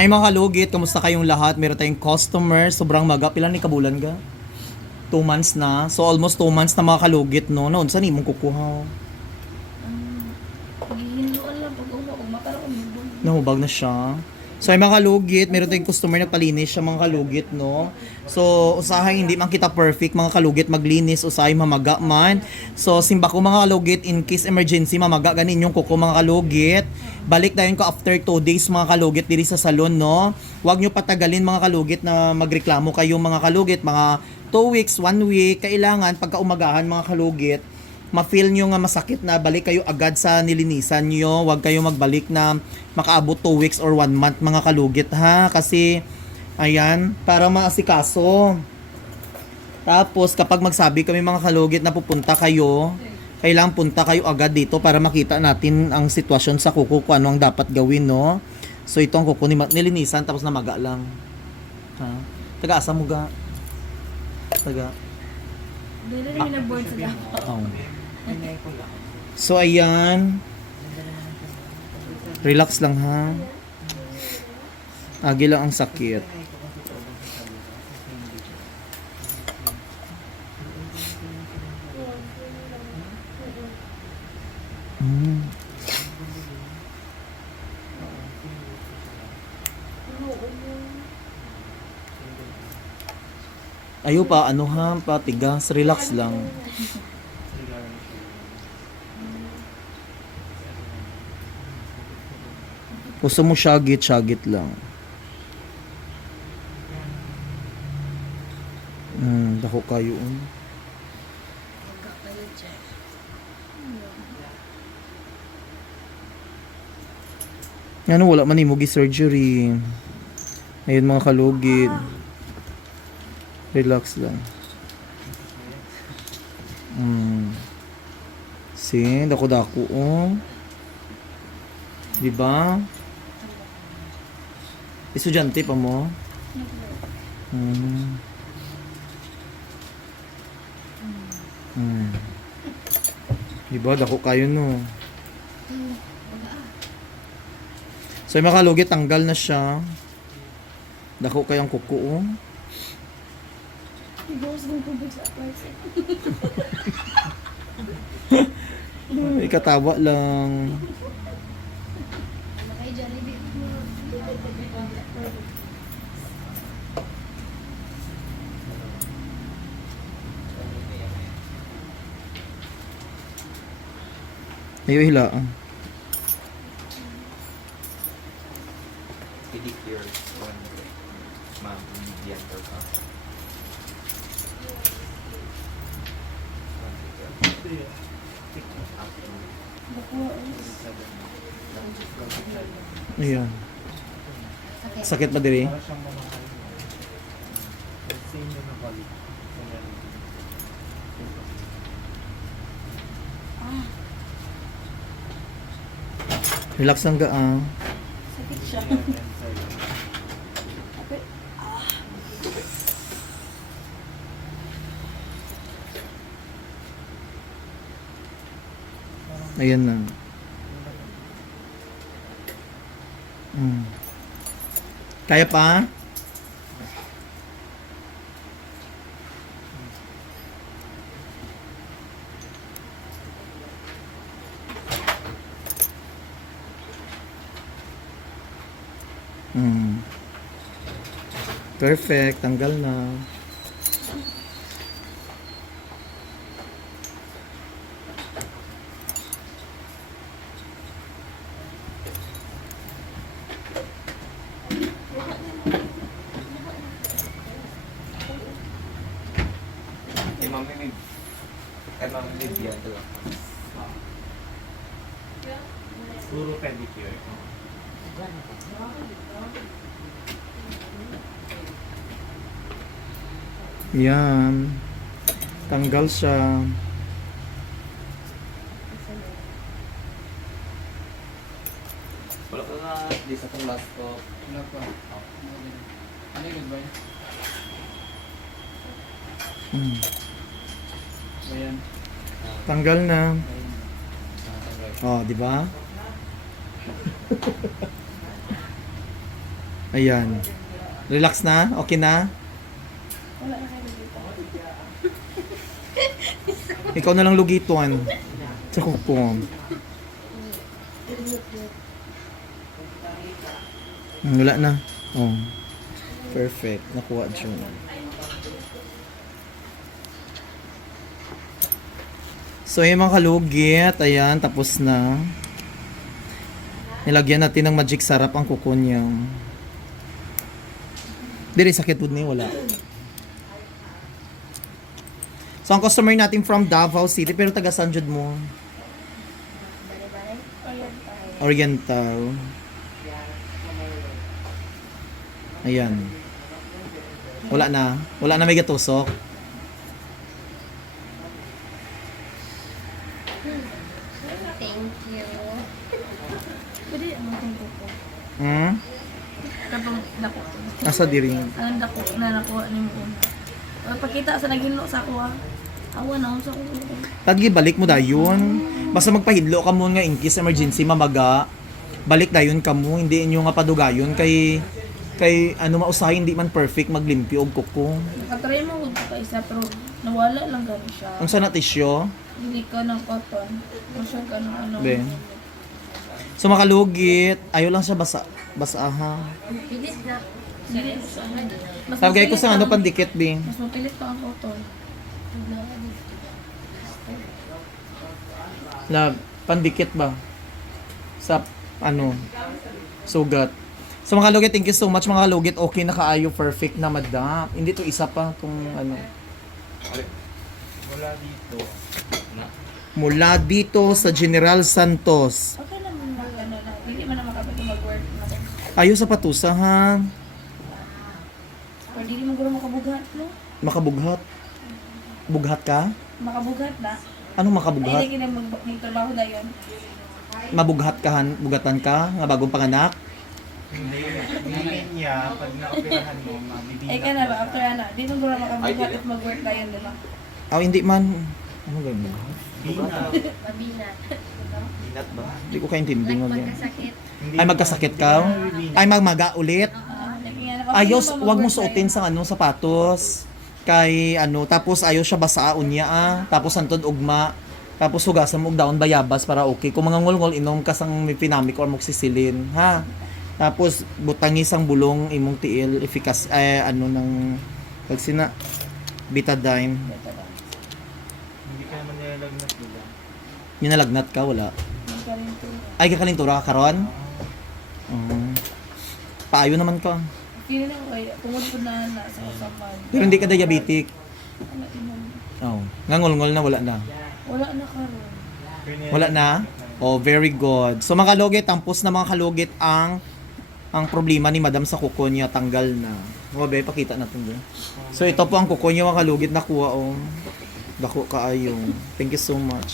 Ay mga kalugit, kamusta kayong lahat? Meron tayong customer, sobrang maga. Pila ni kabulan ga? 2 months na. So almost 2 months na mga kalugit, no? Noon, saan imong kukuha? Gihinduan lang pag ulo ko matara ko mibon. Nahubag na siya. So ay mga kalugit, meron tayong customer na palinis siya mga kalugit, no? So usahay hindi man kita perfect mga kalugit maglinis, usahay mamaga man. So simba ko mga kalugit, in case emergency mamaga ganin yung kuko mga kalugit. Balik dayon ko after 2 days mga kalugit diri sa salon, no? Huwag nyo patagalin mga kalugit na magreklamo kayo mga kalugit, mga 2 weeks, 1 week, kailangan pagka umagahan mga kalugit, ma-feel nyo nga masakit na balik kayo agad sa nilinisan nyo. Huwag kayo magbalik na makaabot 2 weeks or 1 month mga kalugit ha. Kasi, ayan, para maasikaso. Tapos, kapag magsabi kami mga kalugit na pupunta kayo, kailangan punta kayo agad dito para makita natin ang sitwasyon sa kuko kung ano ang dapat gawin, no? So, ito ang kuko nilinisan tapos namaga lang. Ha? Taga-asa mo ga? Taga? Dili rin na board sa dapat. Oh. So ayan. Relax lang ha. Agi lang ang sakit. Mm. Ayo pa ano ha, patigas, relax lang. Gusto mo shagit lang. Dako kayo. Ano, wala man imugi surgery. Ayun mga kalugit. Relax lang. See, dako-dako oh. Diba? Estudyante pa mo? Diba? Dako kayo no. So yung makalugit, tanggal na siya. Dako kayong kuko oh. Ibawas kong tubig sa place. Ikatawa lang. Makay Jollibee. Ayo hilaan. Pedicure on ma'am Indian or ka. Ayan. Sakit ba diri? Relax lang ga ah. Sakit siya. Ayan na. Kaya pa? Perfect, tanggal na. Kay ma'am Lydia to. Puro pedicure. Yan. Tanggal siya. Wala ko na di sa tong last ko. Wala pa. Ano yun ba? Ayan. Tanggal na. Oh, di ba? Ayan. Relax na? Okay na? Wala na kayo dito. Ikaw na lang lugituan. Sa kuko. Wala na. Oh. Perfect. Nakuha dyan. So, yung mga kalugit, ayan, tapos na. Nilagyan natin ng magic sarap ang kuko niya. Diri, sakit po niya, wala. So, ang customer natin from Davao City, pero taga San Jude mo? Oriental. Ayan. Wala na. Wala na may gatusok. Thank you. Pwede ang mga ko. Hmm? Kapag dako. Asa diri? Ang dako na nakuha ni mo. Pagkita sa naginlo sa ako ah. Awa na ako sa ako. Tagi balik mo dayon. Basta magpahidlo ka mo nga in case emergency mamaga. Balik dayon ka mo, hindi inyo nga padugayon kay ano mausahay hindi man perfect maglimpyo og kuko. Nakatry mo huwag ka isa pero nawala lang gani siya. Ang sana tisyo? Hindi ka ng cotton. O siya ka ng ano. Be. So makalugit, ayaw lang siya basa ha. Pilit na. Pilit. Mas Sabgay ko mapilit sa ano pa- pandikit bing. Mas mapilit pa ang cotton. Na pandikit ba? Sa ano sugat. So mga kalugit, thank you so much mga kalugit. Okay na kaayo, perfect na madam. Hindi to isa pa kung ano. Wala dito. Mula dito sa General Santos. Okay naman na ano na. Hindi man na makapag mag-work na. Ayaw sa patusa ha. Pero hindi mo guro makabughat no? Makabughat. Bughat ka? Makabughat na. Anong Ay, makabughat? hindi ka na magtrabaho na yun. Mabughat ka, bugatan ka, nga bagong panganak. Hindi niya, pag na-operahan mo, Ay ka na ba? After ano, di mo guro makabughat at mag-work na yun, di ba? Hindi man. Ano ganun? Mabinat. Binat ba? Hindi ko kaintindi mo yan. Magkasakit. Ay, magkasakit ka? Ay, magmaga ulit? Ayos, wag mo suotin sa ano, sapatos. Kay ano, tapos ayaw siya basaon niya Tapos antod ugma. Tapos hugasan mo og daon bayabas para okay. Kung mga ngol-ngol inom ka sang may pinamik or moxicillin, ha. Tapos butangi sang bulong imong tiil efficacy ano ng pagsina betadine. Hindi ka naman nilalagnat nila. Yung nalagnat ka wala. Ay kakalintura ka karon? Paayo naman ka. Kaya na ko tungod po na sa kasapan. Pero hindi ka diabetic. Ano, inom. Oh, ngangol-ngol na wala na. Wala na karon. Wala na? Oh, very good. So mga kalugit, tampos na mga kalugit ang problema ni Madam sa kuko niya, tanggal na. O, be, pakita natin doon. So ito po ang kuko niya mga kalugit, nakuha oh. Dako kaayo. Thank you so much.